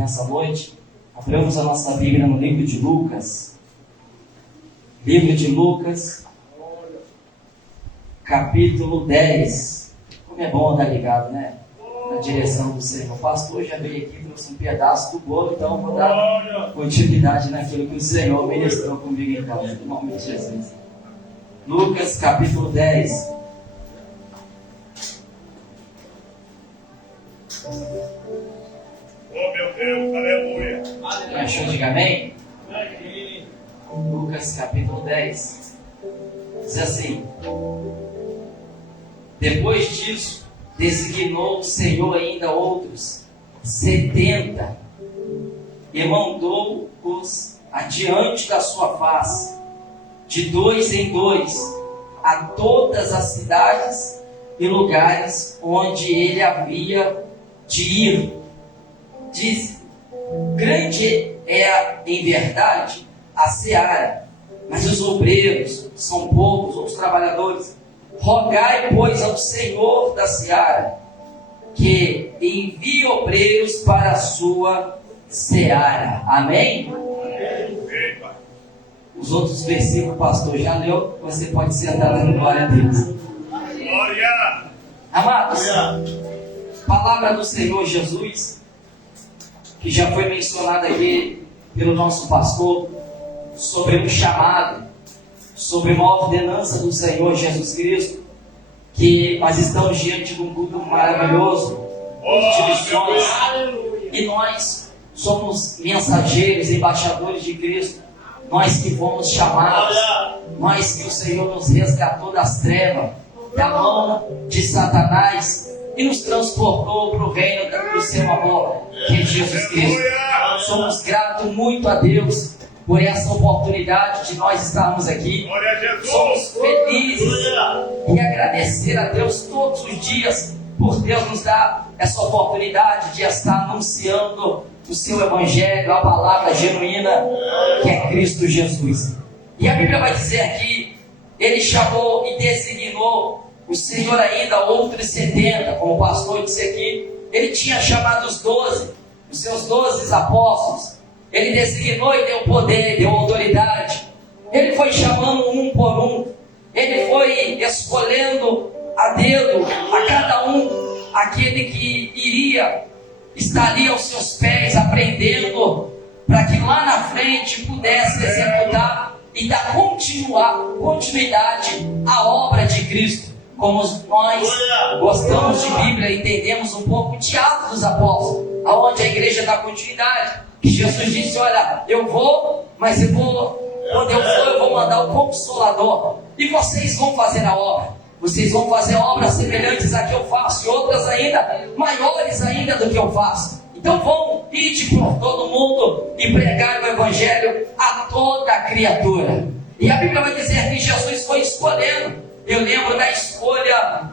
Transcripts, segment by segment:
nessa noite, abramos a nossa Bíblia no livro de Lucas. Livro de Lucas, capítulo 10. Como é bom estar ligado, né? Na direção do Senhor. O pastor já veio aqui, trouxe um pedaço do bolo, então vou dar continuidade naquilo que o Senhor ministrou comigo em casa, em nome de Jesus. Lucas, capítulo 10. Oh meu Deus, aleluia. Achou? Diga amém? Lucas capítulo 10 diz assim: depois disso, designou o Senhor ainda outros 70 e mandou-os adiante da sua face, de 2 em 2, a todas as cidades e lugares onde ele havia de ir. Diz: grande é em verdade a seara, mas os obreiros são poucos, ou os trabalhadores. Rogai, pois, ao Senhor da seara, que envie obreiros para a sua seara. Amém? Os outros versículos o pastor já leu, você pode sentar dando glória a Deus. Glória! Amados, palavra do Senhor Jesus, que já foi mencionada aqui pelo nosso pastor, sobre um chamado, sobre uma ordenança do Senhor Jesus Cristo, que nós estamos diante de um culto maravilhoso, de missões, e nós somos mensageiros, embaixadores de Cristo, nós que fomos chamados, nós que o Senhor nos resgatou das trevas, da mão de Satanás, e nos transportou para o reino do seu amor, que é Jesus Cristo. Somos gratos muito a Deus por essa oportunidade de nós estarmos aqui. Somos felizes e agradecer a Deus todos os dias por Deus nos dar essa oportunidade de estar anunciando o seu evangelho, a palavra genuína que é Cristo Jesus. E a Bíblia vai dizer aqui: ele chamou e designou o Senhor ainda outros 70, como o pastor disse aqui. Ele tinha chamado os 12, os seus 12 apóstolos. Ele designou e deu poder, deu autoridade. Ele foi chamando um por um. Ele foi escolhendo a dedo a cada um aquele que iria estar ali aos seus pés, aprendendo, para que lá na frente pudesse executar e dar continuidade à obra de Cristo. Como nós gostamos de Bíblia, entendemos um pouco de Atos dos Apóstolos, aonde a igreja dá continuidade. Que Jesus disse: olha, eu vou, mas quando eu for, eu vou mandar o Consolador, e vocês vão fazer a obra. Vocês vão fazer obras semelhantes a que eu faço, e outras ainda maiores ainda do que eu faço. Então vão, ide por todo mundo e pregar o evangelho a toda a criatura. E a Bíblia vai dizer que Jesus foi escolhendo. Eu lembro da escolha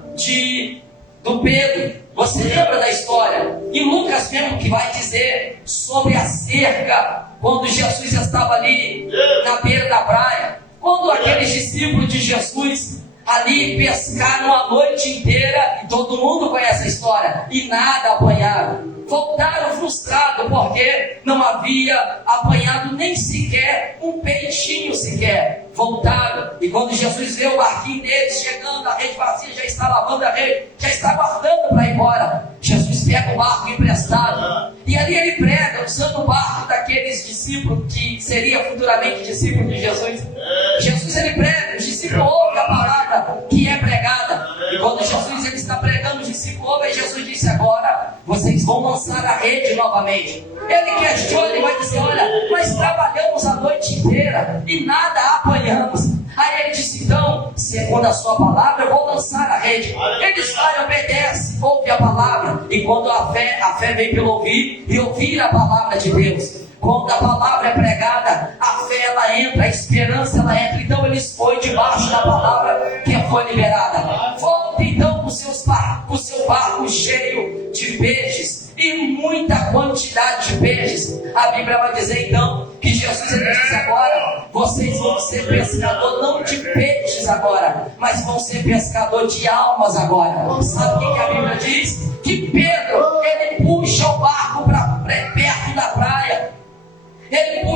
do Pedro. Você lembra da história? Em Lucas mesmo, que vai dizer sobre a cerca, quando Jesus estava ali na beira da praia, quando aqueles discípulos de Jesus ali pescaram a noite inteira, e todo mundo conhece a história, e nada apanharam. Voltaram frustrados porque não havia apanhado nem sequer um peixinho sequer. Voltaram, e quando Jesus vê o barquinho deles chegando, a rede vazia, já está lavando a rede, já está guardando para ir embora. Jesus pega o barco emprestado, e ali ele prega, usando o barco daqueles discípulos que seria futuramente discípulo de Jesus. Jesus ele prega, os discípulos ouvem a palavra que é pregada, e quando Jesus ele está pregando, os discípulos ouvem, e Jesus disse: agora vocês vão lançar a rede novamente. Ele questiona e vai dizer: olha, nós trabalhamos a noite inteira e nada apanhamos. Aí ele disse: então, segundo a sua palavra, eu vou lançar a rede. Eles vai, obedece, ouve a palavra. E quando a fé vem pelo ouvir, e ouvir a palavra de Deus. Quando a palavra é pregada, a fé ela entra, a esperança ela entra. Então eles foram debaixo da palavra que foi liberada. Volte então com o seu barco cheio de peixes, e muita quantidade de peixes. A Bíblia vai dizer então que Jesus ele diz: agora vocês vão ser pescador não de peixes agora, mas vão ser pescador de almas agora. Sabe o que a Bíblia diz? Que Pedro ele puxa o barco para perto da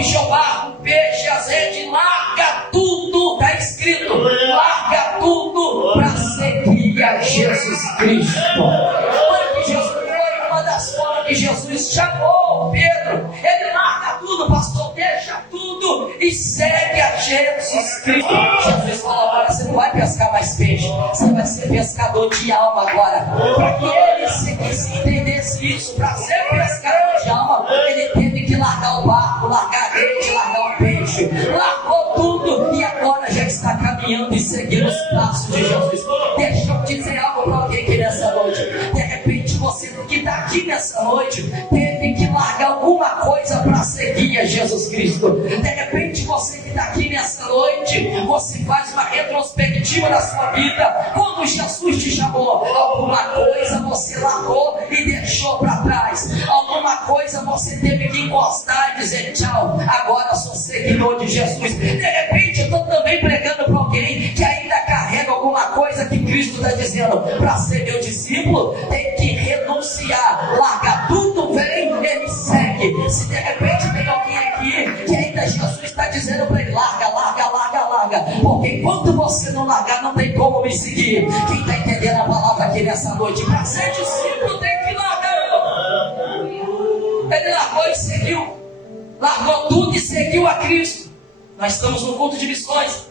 puxa o barco, peixe, azeite, larga tudo, está escrito, larga tudo para seguir a Jesus Cristo. Foi uma das formas que Jesus chamou Pedro. Ele larga tudo, pastor, deixa tudo e segue a Jesus Cristo. Jesus falou: agora você não vai pescar mais peixe, você vai ser pescador de alma agora. Para que ele seguisse, entendesse isso, para ser pescador de alma, ele teve que largar o barco, largar a rede, largar o peixe. Largou tudo e agora já está caminhando e seguindo os passos de Jesus. Deixa eu dizer algo para alguém aqui nessa noite. De repente você que está aqui nessa noite teve que largar alguma coisa para seguir a Jesus Cristo. De repente você que está aqui nessa noite, você faz uma retrospectiva da sua vida. Quando Jesus te chamou, alguma coisa você largou e deixou para trás. Alguma coisa você teve que encostar e dizer tchau, agora sou seguidor de Jesus. De repente eu estou também pregando para alguém que ainda carrega alguma coisa que Cristo está dizendo: para ser meu discípulo tem que renunciar, largar tudo, vem, ele segue. Se de repente tem alguém aqui que ainda Jesus está dizendo para ele: larga, larga, larga, larga, porque enquanto você não largar não tem como me seguir. Quem está entendendo a palavra aqui nessa noite? Para ser discípulo tem que largar. Ele largou e seguiu, largou tudo e seguiu a Cristo. Nós estamos no culto de missões,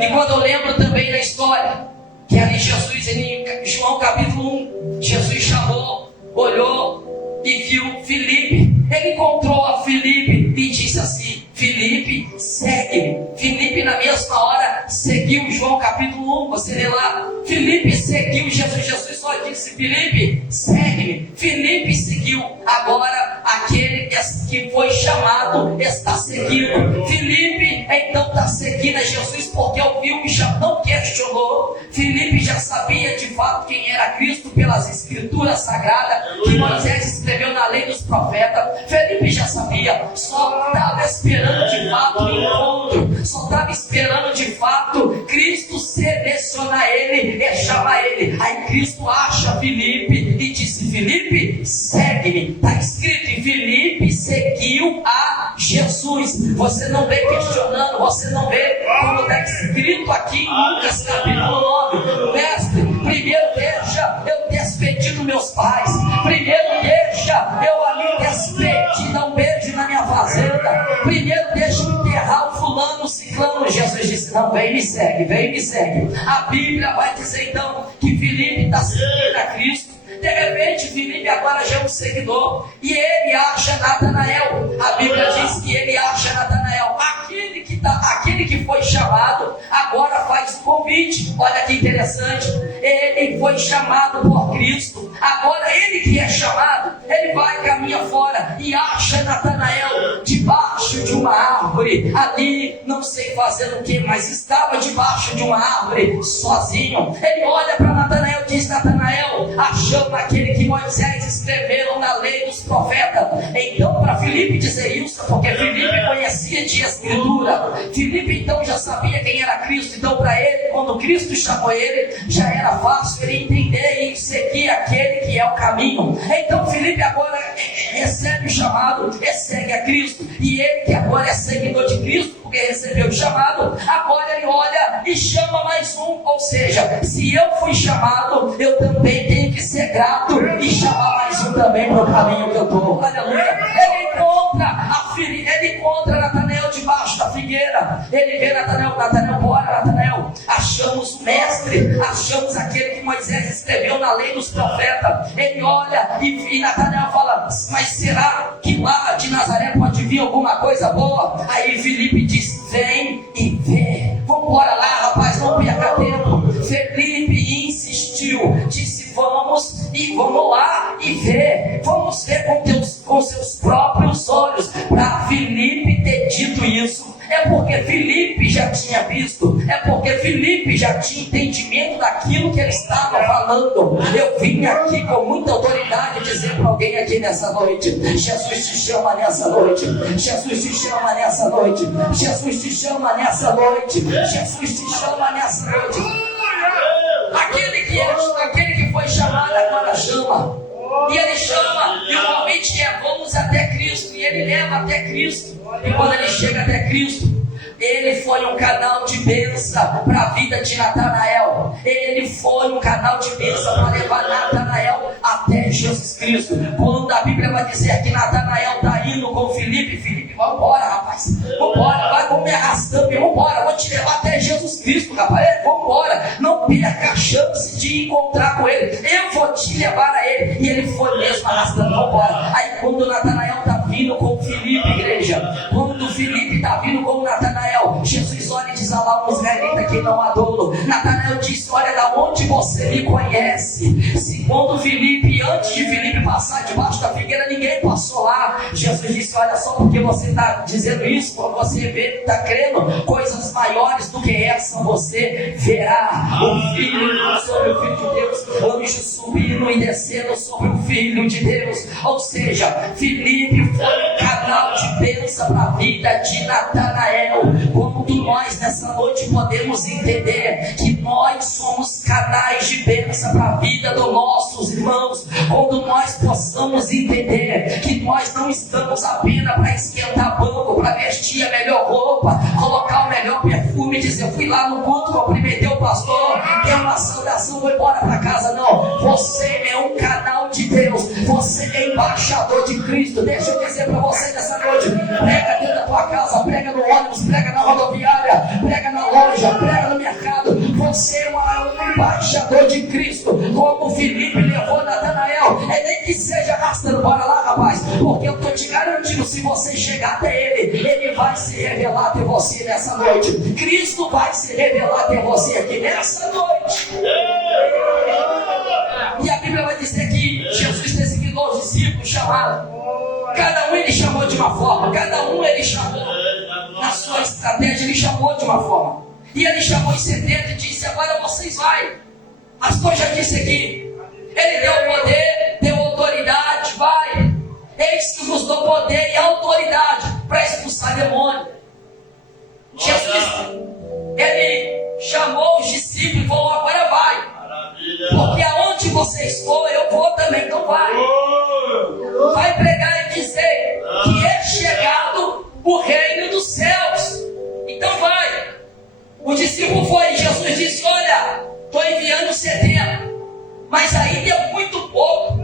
e quando eu lembro também da história que ali Jesus, em João capítulo 1, Jesus chamou, olhou e viu Filipe. Ele encontrou a Filipe e disse assim: Filipe, segue-me. Filipe na mesma hora seguiu João capítulo 1, você lê lá. Filipe seguiu Jesus. Jesus só disse: Filipe, segue-me. Filipe seguiu. Agora aquele que foi chamado está seguindo. Filipe então está seguindo a Jesus porque ouviu e já não questionou. Filipe já sabia de fato quem era Cristo pelas escrituras sagradas que Moisés escreveu na lei dos profetas. Filipe já sabia, só estava esperando de fato o encontro, só estava esperando de fato Cristo selecionar ele e chamar ele. Aí Cristo acha Filipe e disse: Filipe, segue-me. Está escrito, e Filipe seguiu a Jesus. Você não vê questionando, você não vê como está escrito aqui em Lucas capítulo 9: mestre, primeiro deixa eu despedir dos meus pais, primeiro deixa eu ali despedir, dar um beijo na minha fazenda, primeiro deixa eu enterrar o fulano, o ciclano. Jesus disse: não, vem me segue, vem me segue. A Bíblia vai dizer então que Filipe está seguindo a Cristo. De repente Filipe agora já é um seguidor e ele acha Natanael. A Bíblia diz que ele acha Natanael, aquele que foi chamado, agora faz o convite. Olha que interessante, ele foi chamado por Cristo, agora ele que é chamado, ele vai, caminha fora e acha Natanael debaixo de uma árvore, ali não sei fazendo o que, mas estava debaixo de uma árvore sozinho. Ele olha para Natanael e diz: Natanael, achamos aquele que Moisés escreveram na lei dos profetas. Então para Filipe dizer isso, porque Filipe conhecia de escritura, Filipe então já sabia quem era Cristo. Então para ele, quando Cristo chamou ele, já era fácil ele entender e seguir aquele que é o caminho. Então Filipe agora recebe o chamado e segue a Cristo. E ele que agora é seguidor de Cristo, porque recebeu o chamado, agora ele olha e chama mais um. Ou seja, se eu fui chamado, eu também tenho que ser grato e chamar mais um também para o caminho que eu estou. Aleluia. Ele encontra Natanael debaixo da figueira. Ele vê Natanael, bora Natanael, achamos o mestre, achamos aquele que Moisés escreveu na lei dos profetas. Ele olha e Natanael fala: mas será que lá de Nazaré pode vir alguma coisa boa? Aí Filipe diz: vem e vê. Vamos embora lá, rapaz, não perca tempo. Filipe insistiu, disse: vamos e vamos lá e ver. Vamos ver com seus próprios olhos. Para Filipe ter dito isso, é porque Filipe já tinha visto, é porque Filipe já tinha entendimento daquilo que ele estava falando. Eu vim aqui com muita autoridade dizer para alguém aqui nessa noite: Jesus te chama nessa noite, Jesus te chama nessa noite, Jesus te chama nessa noite, Jesus te chama nessa noite. Aquele que foi chamado agora chama. E ele chama, e o convite é: vamos até Cristo. E ele leva até Cristo. E quando ele chega até Cristo, ele foi um canal de bênção para a vida de Natanael. Ele foi um canal de bênção para levar Natanael até Jesus Cristo. Quando a Bíblia vai dizer que Natanael está indo com Filipe: Filipe, vamos embora, rapaz, vamos embora, vamos me arrastando, vamos embora, vou te levar até Jesus Cristo, rapaz, vamos embora, não perca a chance de encontrar com ele, eu vou te levar a ele. E ele foi mesmo arrastando, vamos embora. Aí quando Natanael está vindo com Filipe, igreja, quando Filipe está vindo com Natanael, Jesus olha e diz: olha lá um israelita que não há dolo. Natanael disse: olha, da onde você me conhece? Segundo Filipe, antes de Filipe passar debaixo da figueira, ninguém passou lá. Jesus disse: olha, só porque você está dizendo isso, quando você está crendo, coisas maiores do que essa você verá. O Filho sobre o Filho de Deus, anjo subindo e descendo sobre o Filho de Deus. Ou seja, Filipe foi um canal de bênção para a vida de Natanael. Quando nós nessa noite podemos entender que nós somos canais de bênção para a vida dos nossos irmãos, quando nós possamos entender que nós não estamos apenas para esquentar banco, para vestir a melhor roupa, colocar o melhor perfume, dizer: eu fui lá no culto, cumprimentei o pastor, dei uma saudação, vou embora para casa. Não, você é um canal de Deus, você é embaixador de Cristo. Deixa eu dizer para você nessa noite: prega dentro da tua casa, prega no ônibus, prega na rodoviária, prega na loja, prega no mercado. Você é um embaixador de Cristo, como Filipe levou Natanael. É nem que seja arrastando, bora lá, rapaz, porque eu estou te garantindo, se você chegar até ele, ele vai se revelar até você nessa noite. Cristo vai se revelar até você aqui nessa noite. E a Bíblia vai dizer que Jesus designou os discípulos, chamaram. Cada um ele chamou de uma forma, cada um ele chamou na sua estratégia, ele chamou de uma forma. E ele chamou os 70 e disse: agora vocês vai. Pastor já disse aqui, ele deu poder, deu autoridade, vai. Eis que vos dou poder e autoridade para expulsar demônio. Jesus, ele chamou os discípulos e falou: agora vai. Porque aonde vocês forem, eu vou também, então vai. Vai pregar e dizer que é chegado o reino dos céus. Então vai. O discípulo foi e Jesus disse: olha, estou enviando 70, mas aí deu muito pouco,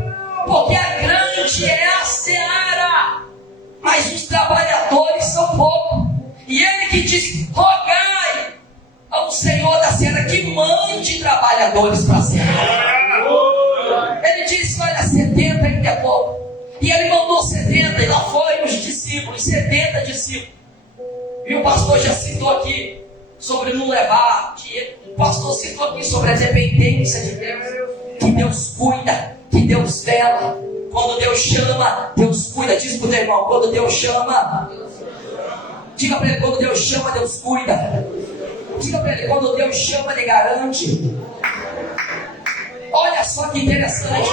porque a grande é a seara, mas os trabalhadores são poucos. E ele que disse: rogai ao Senhor da seara que mande trabalhadores para a seara. Ele disse: olha, 70 ainda é pouco. E ele mandou 70, e lá foram os discípulos, 70 discípulos. E o pastor já citou aqui sobre não levar dinheiro. O pastor citou aqui sobre a dependência de Deus, que Deus cuida, que Deus vela. Quando Deus chama, Deus cuida. Diz para o teu irmão: quando Deus chama, diga para ele: quando Deus chama, Deus cuida. Diga para ele: quando Deus chama, Ele garante. Olha só que interessante.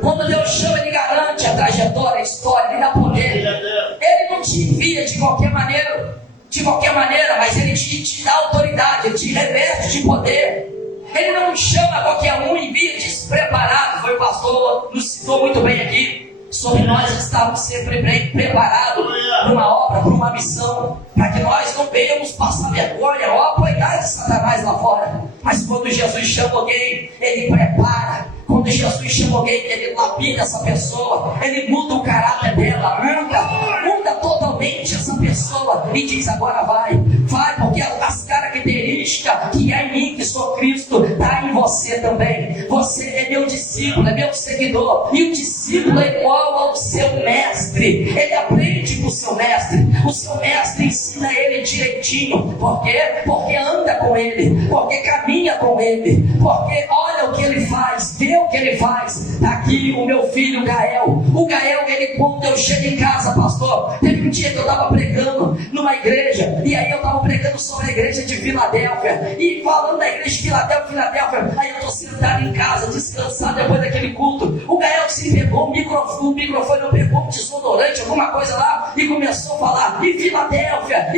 Quando Deus chama, Ele garante a trajetória, a história, Ele dá poder. Ele não te envia de qualquer maneira, mas Ele te dá autoridade, Ele te reveste de poder. Ele não chama qualquer um, envia despreparado. Foi o pastor nos citou muito bem aqui sobre nós estarmos sempre bem preparados para uma obra, para uma missão, para que nós não venhamos passar vergonha ou apanhar de Satanás lá fora. Mas quando Jesus chama alguém, Ele prepara. Quando Jesus chama alguém, Ele lapida essa pessoa, Ele muda o caráter dela, muda totalmente essa pessoa e diz: agora vai, porque as características que é em mim, que sou Cristo, está em você também. Você é meu discípulo, é meu seguidor, e o discípulo é igual ao seu mestre. Ele aprende com o seu mestre ensina ele direitinho. Por quê? Porque anda com ele, porque caminha com ele, porque olha o que ele faz, vê o que ele faz. Está aqui o meu filho Gael. O Gael, ele, quando eu chego em casa, pastor, teve um dia que eu estava pregando numa igreja, e aí eu estava pregando sobre a igreja de Filadélfia, e falando da igreja de Filadélfia, aí eu estou sentado em casa, descansado depois daquele culto. O Gael se pegou o microfone, eu pegou um desodorante, alguma coisa lá, e começou a falar: e Filadélfia.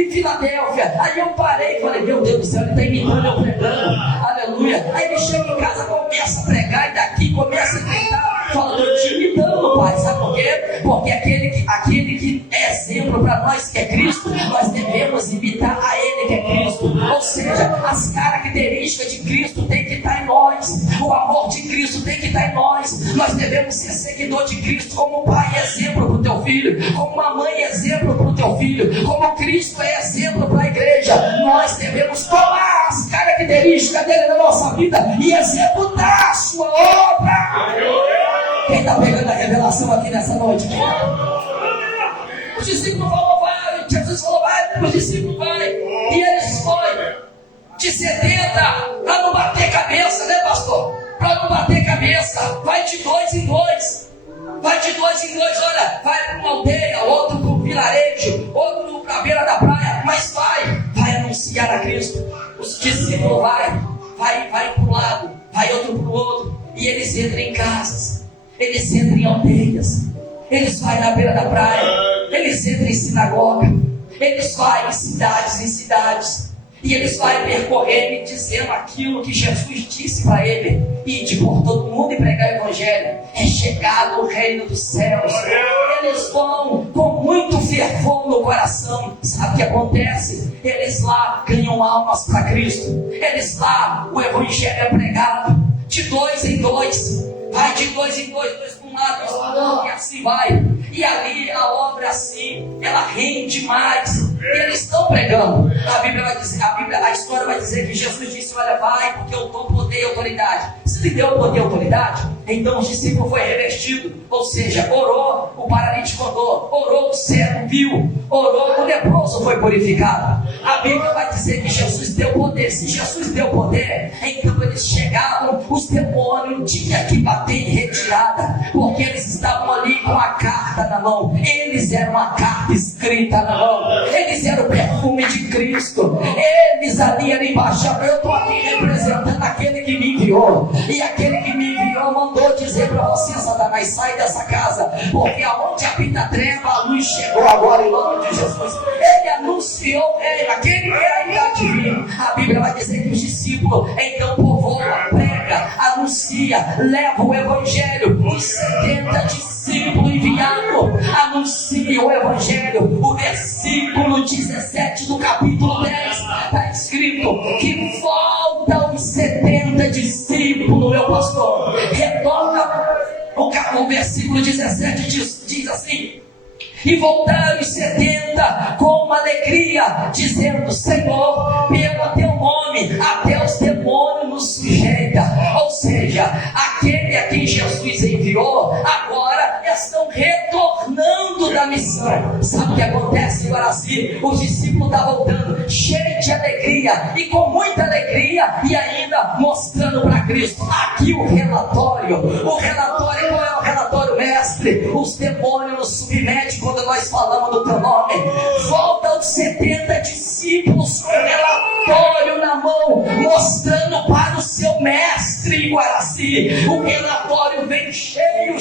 Aí eu parei e falei: meu Deus do céu, ele está imitando eu pregando, aleluia. Aí ele chega em casa, começa a pregar, e daqui começa a gritar: Fala, estou te imitando, Pai. Sabe por quê? Porque aquele que é exemplo para nós, que é Cristo, nós devemos imitar a Ele, que é Cristo. Ou seja, as características de Cristo tem que estar em nós. O amor de Cristo tem que estar em nós. Nós devemos ser seguidor de Cristo, como um pai é exemplo para o teu filho, como uma mãe é exemplo para o teu filho, como Cristo é exemplo para a igreja. Nós devemos tomar as características dele na nossa vida e executar a sua obra. Quem está pegando a revelação aqui nessa noite? Os discípulos falaram, vai. Jesus falou, vai. Os discípulos vai. E eles foram de 70 para não bater cabeça, né, pastor? Para não bater cabeça. Vai de 2 em 2. Vai de 2 em 2, olha. Vai para uma aldeia, outro para um vilarejo, outro para a beira da praia. Mas vai anunciar a Cristo. Os discípulos vai para um lado, vai outro para o outro. E eles entram em casas, eles entram em aldeias, eles vão na beira da praia, eles entram em sinagoga, eles vão em cidades, e eles vão percorrendo e dizendo aquilo que Jesus disse para ele: ide por todo mundo e pregar o evangelho, é chegado o reino dos céus. Eles vão com muito fervor no coração. Sabe o que acontece? Eles lá ganham almas para Cristo, eles lá, o evangelho é pregado de 2 em 2, vai de 2 em 2, 2 para um lado, 2 para o outro, e assim vai. E ali a obra assim, ela rende mais. E eles estão pregando. A Bíblia vai dizer, a história vai dizer que Jesus disse: olha, vai, porque eu dou poder e autoridade. Se lhe deu poder e autoridade, então o discípulo foi revestido. Ou seja, orou, o paralítico andou, orou, o cego viu, orou, o leproso foi purificado. A Bíblia vai dizer que Jesus deu poder. Se Jesus deu poder, então eles chegavam, os demônios tinham que bater em retirada, porque eles estavam ali com a carta na mão. Eles eram a carta escrita na mão, eles eram o perfume de Cristo. Eles ali eram embaixadores. Eu estou aqui representando aquele que me enviou, e aquele que me enviou mandou dizer para você: Satanás, sai dessa casa, porque aonde habita treva, a luz chegou agora em nome de Jesus. Ele anunciou, aquele que ainda de vir. A Bíblia vai dizer que os discípulos então povoam, prega, anuncia, leva o evangelho. Os 70 discípulos enviados anunciam o evangelho. O versículo 17 do capítulo 10 está escrito que voltam os 70 discípulos, meu pastor. Retorna o versículo 17 diz assim: e voltaram os 70 com uma alegria, dizendo: Senhor, pelo teu nome até os demônios nos sujeitam. Ou seja, aquele a quem Jesus enviou agora estão retornando da missão. Sabe o que acontece agora assim? O discípulo está voltando cheio de alegria, e com muita alegria, e ainda mostrando para Cristo. Aqui o relatório, qual é o relatório, mestre? Os demônios nos submetem quando nós falamos do teu nome. Volta os 70 discípulos com o relatório na mão, mostrando para o seu mestre em Guaraci. O relatório vem cheio.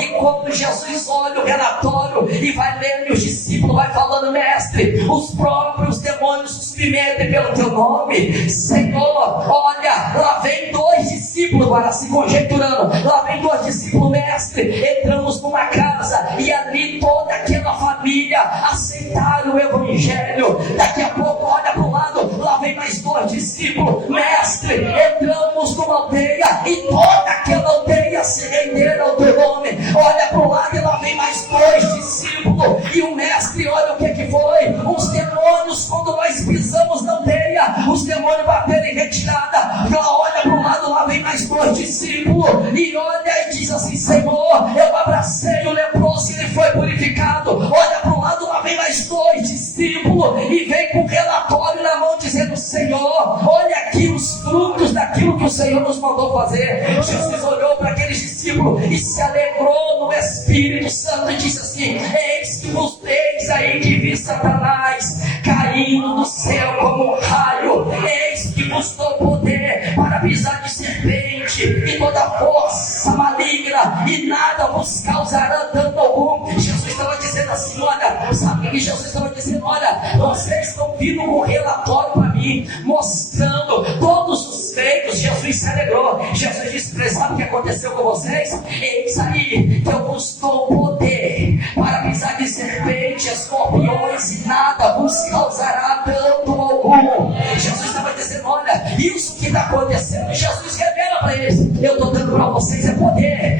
E quando Jesus olha o relatório e vai lendo, os discípulos vai falando: mestre, os próprios demônios se submetem pelo teu nome. Senhor, olha, lá vem 2 discípulos, Guaraci, conjecturando, lá vem 2 discípulos, mestre. Entramos numa casa e ali toda aquela família aceitaram o evangelho. Daqui a pouco, olha para o lado, lá vem mais 2 discípulos, mestre. Entramos numa aldeia e toda aquela aldeia se renderam ao teu nome. Olha para o lado e lá vem mais 2 discípulos. E o mestre, olha o que foi: os demônios, quando nós pisamos na aldeia, os demônios bateram em retirada. Olha para o lado, lá vem mais 2 discípulos. E olha e diz assim: Senhor, eu abracei o leproso e ele foi purificado. Olha para o lado, lá vem mais 2 discípulos e vem com o relatório na mão dizendo: Senhor, olha aqui os frutos daquilo que o Senhor nos mandou fazer. Jesus olhou para aqueles discípulos e se alegrou no Espírito Santo e disse assim: eis aí que vi Satanás caindo do céu como um raio. Eis que vos dou poder para pisar de serpente e toda força maligna, e nada vos causará dano algum. Jesus estava dizendo assim: olha, sabe o que Jesus estava dizendo? Olha, vocês estão vindo com um relatório para mim, mostrando todos os feitos. Jesus se alegrou. Jesus disse para eles: sabe o que aconteceu com vocês? Eis aí que eu vos dou poder para pisar de serpente, escorpiões, e nada vos causará dano algum. Jesus estava dizendo, olha, isso que está acontecendo, Jesus revela para eles, eu estou dando para vocês poder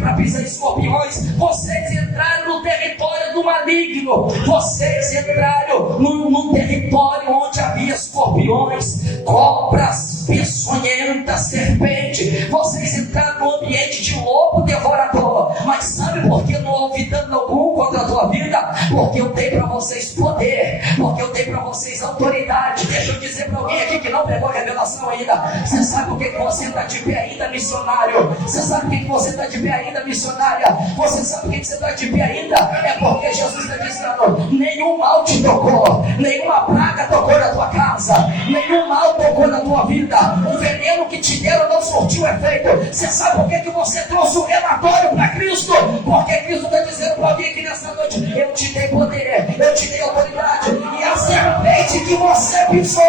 para pisar em escorpiões. Vocês entraram no território do maligno, vocês entraram num território onde havia escorpiões, cobras, peçonhentas, serpente. Vocês entraram no ambiente de um lobo devorador. Mas sabe por que não houve dano algum contra a tua vida? Porque eu dei para vocês poder, porque eu dei para vocês autoridade. Deixa eu dizer para alguém aqui que não pegou a revelação ainda. Você sabe por que você está de pé ainda, missionário? Você sabe por que você está de pé ainda, missionária? Você sabe por que você está de pé ainda? É porque Jesus está dizendo, nenhum mal te tocou, nenhuma praga tocou na tua casa, nenhum mal tocou na tua vida. O veneno que te deram não surtiu efeito. Você sabe por que você trouxe o relatório para Cristo? Porque Cristo está dizendo para alguém aqui nessa noite, eu te dei poder, eu te dei autoridade. E a serpente que você pisou,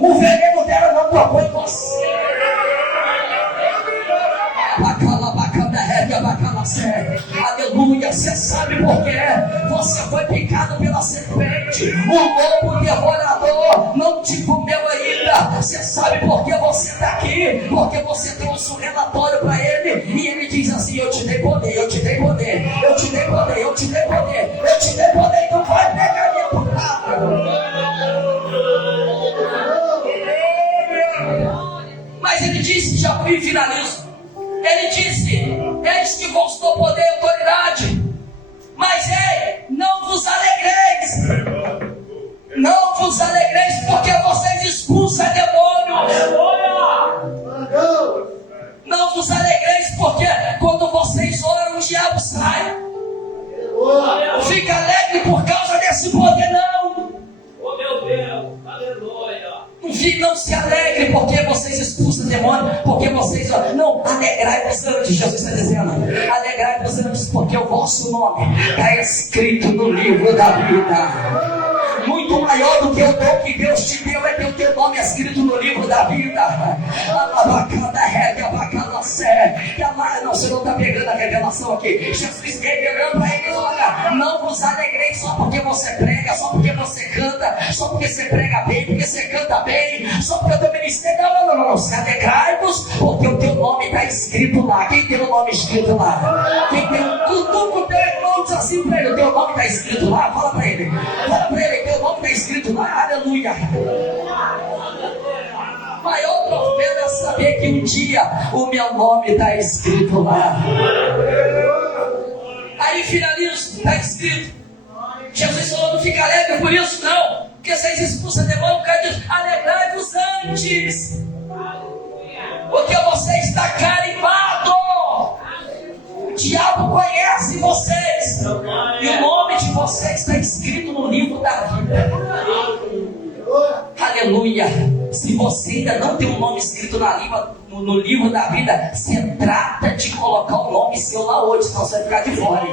o veneno dela não tocou em você. Aleluia, você sabe por quê? Você foi picado pela serpente, o lobo devorador não te comeu ainda. Você sabe por que você está aqui? Porque você trouxe um relatório para ele, e ele diz assim, eu te dei poder, eu te dei poder, eu te dei poder, eu te dei poder, eu te dei poder, então vai pegar minha palavra. Mas ele disse, já fui finalizo. Ele disse, eis que vos dou poder e autoridade, mas não vos alegreis. Não vos alegreis porque vocês expulsam demônios. Não vos alegreis porque quando vocês oram o diabo sai. Fica alegre por causa desse poder, não. Oh meu Deus, aleluia. Não se alegre porque vocês expulsam demônio, porque vocês não, alegrai-vos antes, Jesus está dizendo, alegrai-vos antes, porque o vosso nome está escrito no livro da vida. Muito maior do que o dom que Deus te deu é que o teu nome é escrito no livro da vida. Não, você não está pegando a revelação aqui. Jesus revelando para eles, olha, não vos alegreis só porque você prega, só porque você canta, só porque você prega bem, porque você canta bem, só porque o teu ministério, não, se alegrai-vos porque o teu nome está escrito lá. Quem tem o nome escrito lá? Quem tem o teu irmão diz assim para ele, o teu nome está escrito lá, fala para ele, teu nome está escrito lá, aleluia. O maior troféu é saber que um dia o meu nome está escrito lá. Aí finalizo, está escrito. Jesus falou, não fica alegre por isso não, porque vocês expulsam demônio por causa disso. Alegrai-vos antes, porque você está carimbado. O diabo conhece vocês, e o nome de vocês está escrito no livro da vida. Aleluia. Se você ainda não tem um nome escrito no livro da vida, você trata de colocar o nome seu lá hoje, senão você vai ficar de fora.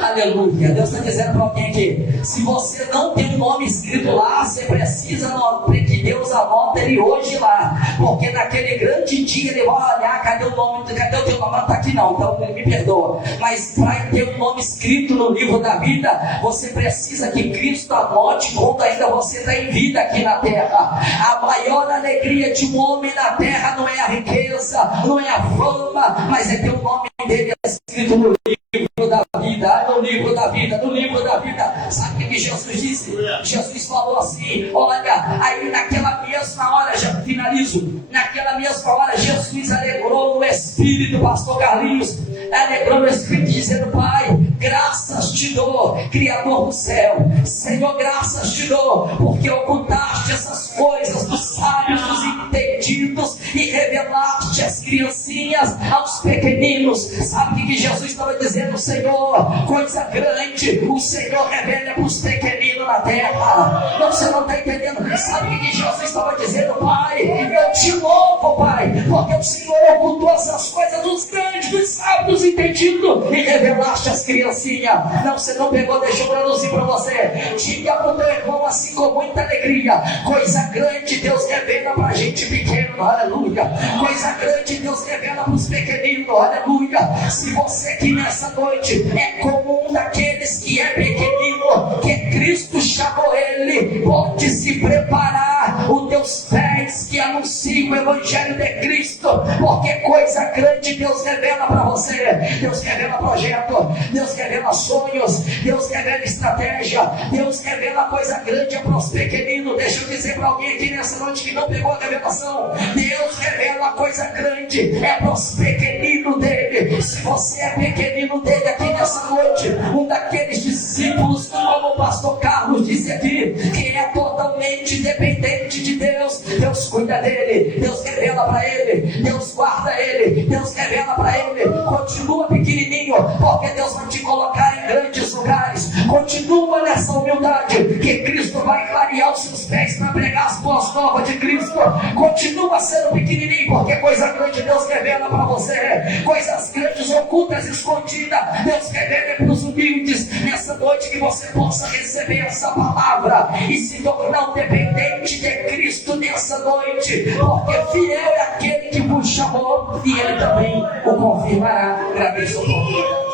Aleluia. Deus está dizendo para alguém aqui, se você não tem um nome escrito lá, você precisa que Deus anota ele hoje lá, porque naquele grande dia ele vai olhar, cadê o teu nome? Não está aqui não, então me perdoa. Mas para ter um nome escrito no livro da vida, você precisa que Cristo anote quando ainda você está em vida aqui na terra. A maior alegria de um homem na terra não é a riqueza, não é a fama, mas é ter o nome dele escrito no livro da vida, no livro da vida, no livro da vida. Sabe o que Jesus disse? Jesus falou assim, olha, aí naquela mesma hora, já finalizo, naquela mesma hora Jesus alegrou no Espírito, pastor Carlinhos, alegrou no Espírito dizendo, Pai, graças te dou, Criador do céu, Senhor, graças te dou, porque ocultaste essas coisas dos sábios, dos entendidos, e revelaste as criancinhas aos pequeninos. Sabe o que Jesus estava dizendo? Senhor, coisa grande o Senhor revela para os pequeninos na terra. Não, você não está entendendo. Sabe o que Jesus estava dizendo? Pai, eu te louvo, Pai, porque o Senhor ocultou essas coisas dos grandes, dos sábios, dos entendidos, e revelaste as criancinhas. Não, você não pegou, deixa eu traduzir para você. Diga para o teu irmão assim com muita alegria, coisa grande Deus revela para a gente pequeno, aleluia. Coisa grande Deus revela para os pequeninos, aleluia. Se você aqui nessa noite é como um daqueles que é pequenino, que Cristo chamou ele, pode se preparar os teus pés que anunciam o Evangelho de Cristo, porque coisa grande Deus revela para você. Deus revela projeto, Deus revela sonhos, Deus revela estratégia, Deus revela coisa grande para os pequeninos. Deixa eu dizer para alguém aqui nessa noite que não pegou a revelação, Deus revela coisa grande, é para os pequeninos dele. Se você é pequenino dele aqui nessa noite, um daqueles discípulos, como o pastor Carlos disse aqui, que é totalmente dependente de Deus, Deus cuida dele, Deus revela para ele, Deus guarda ele, Deus revela para ele. Continua pequenininho, porque Deus vai te colocar em grandes lugares. Continua nessa humildade, que Cristo vai clarear os seus pés para pregar as boas novas de Cristo. Continua sendo pequenininho, porque coisa grande Deus revela para você, coisas grandes ocultas, escondidas, Deus revela para os humildes. Nessa noite que você possa receber essa palavra e se tornar um dependente de Cristo nessa noite, porque fiel é aquele que vos chamou e ele também o confirmará. Agradeço ao Senhor.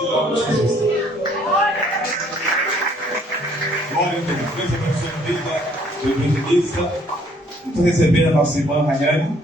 Glória a Deus. Deus abençoe a vida do evangelista. Estou recebendo a nossa irmã Rayane.